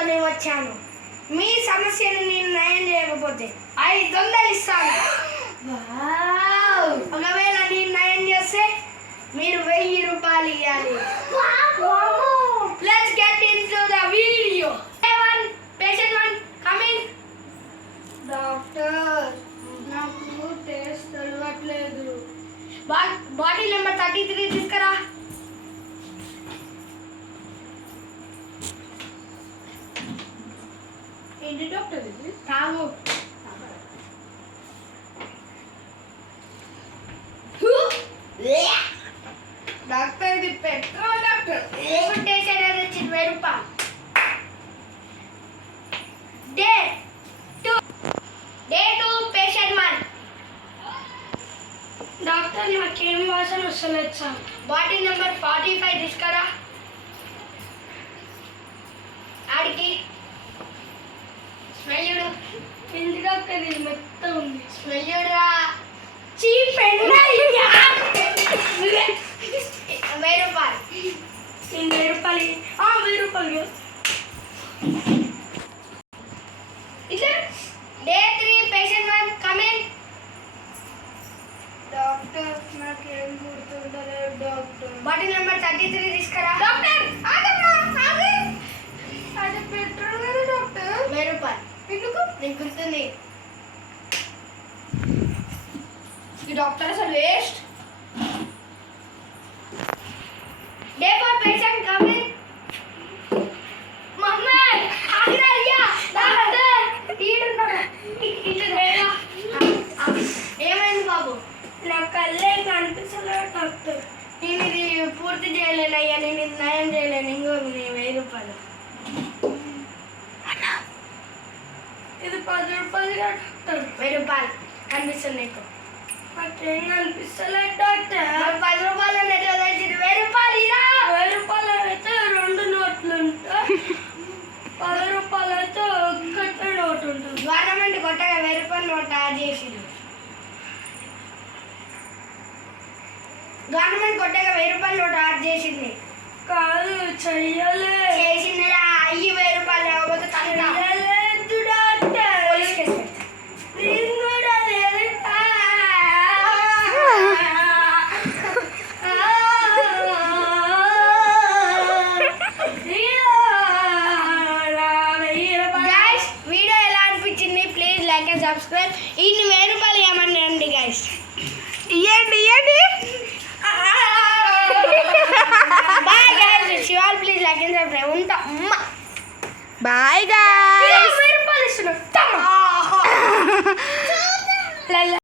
సమస్యతోనే వచ్చాను. మీ సమస్యను నేను నయం చేయకపోతే 500 ఇస్తాను. ఒకవేళ నేను నయం చేస్తే మీరు 1000 రూపాయలు ఇవ్వాలి. Let's get into the video. Patient 1 coming. Doctor, నాకు టేస్ట్ తెలియట్లేదు. బాటిల్ నెంబర్ 33 తీసుకురా. ఏంటి డాక్టర్ ఇది? తాగు. డాక్టర్ ఇది పెట్రోల్ డాక్టర్. టేస్ట్ అనేది వచ్చింది 1000 రూపాయలు. Day 2 patient 1. డాక్టర్ నాకేం వాసన వస్తలేదు సార్. బాటిల్ నెంబర్ 45 తీసుకురా. ఆడికి స్మెల్ చూడు. ఏంటి డాక్టర్ ఇది మెత్తగా ఉంది. స్మెల్ చూడురా. చీప్ అండ్ 1000 రూపాయలు. 1000 రూపాయలు. 1000 రూపాయలు. ఇట్లా. Day 3 patient 1 coming. డాక్టర్ నాకేం గుర్తుండలేదు డాక్టర్. బాటిల్ నెంబర్ 33 తీసుకురా. డాక్టర్ అది పెట్రోల్ కదా డాక్టర్. 1000 రూపాయలు. ఎందుకు? నీకు గుర్తుంది. ఈ డాక్టర్ అసలు waste. Day 4 patient coming. Mummy ఆగ్రయ్యా. డాక్టర్ ఈడున్నాడు. ఏమైంది బాబు? నా కళ్ళే కనిపించలేదు డాక్టర్. నేను ఇది పూర్తి చేయలేనయ్యా. నేను ఇది నయం చేయలేను. ఇంకో 1000 రూపాయలు. ఇది 10 రూపాయలు డాక్టర్. 1000 రూపాయలు కనిపిస్తుంది నీకు. నాకేం కనిపిస్తలేదు డాక్టర్. మరి 10 రూపాయలు ఎట్లా తెచ్చింది? 1000 రూపాయలు ఇరా. 1000 రూపాయలు అయితే 2 నోట్లు ఉంటాయి. 10 రూపాయలు అయితే ఒక్కటే నోట్ ఉంటుంది. గవర్నమెంట్ కొత్తగా 1000 రూపాయల నోట్ యాడ్ చేసింది. గవర్నమెంట్ కొత్తగా 1000 రూపాయల నోట్ యాడ్ చేసింది. కాదు చెయ్యలే. చేసిందిరా. అయ్యి 1000 రూపాయలు లేకపోతే తల్లి చెయ్యలేదు డాక్టర్. పోలీస్ కేసు పెడతా. నేను కూడా లేదు. గైస్ వీడియో ఎలా అనిపించింది? Please like and subscribe. ఇన్ని 1000 రూపాయలు ఏమన్నా అండి గైస్. ఇయ్యండి బాయ్ గైస్. శివాల్ ప్లీజ్ లైక్ అండ్ సబ్స్క్రైబ్. ఉంటా. Bye guys. 1000 రూపాయలు ఇస్తున్నా.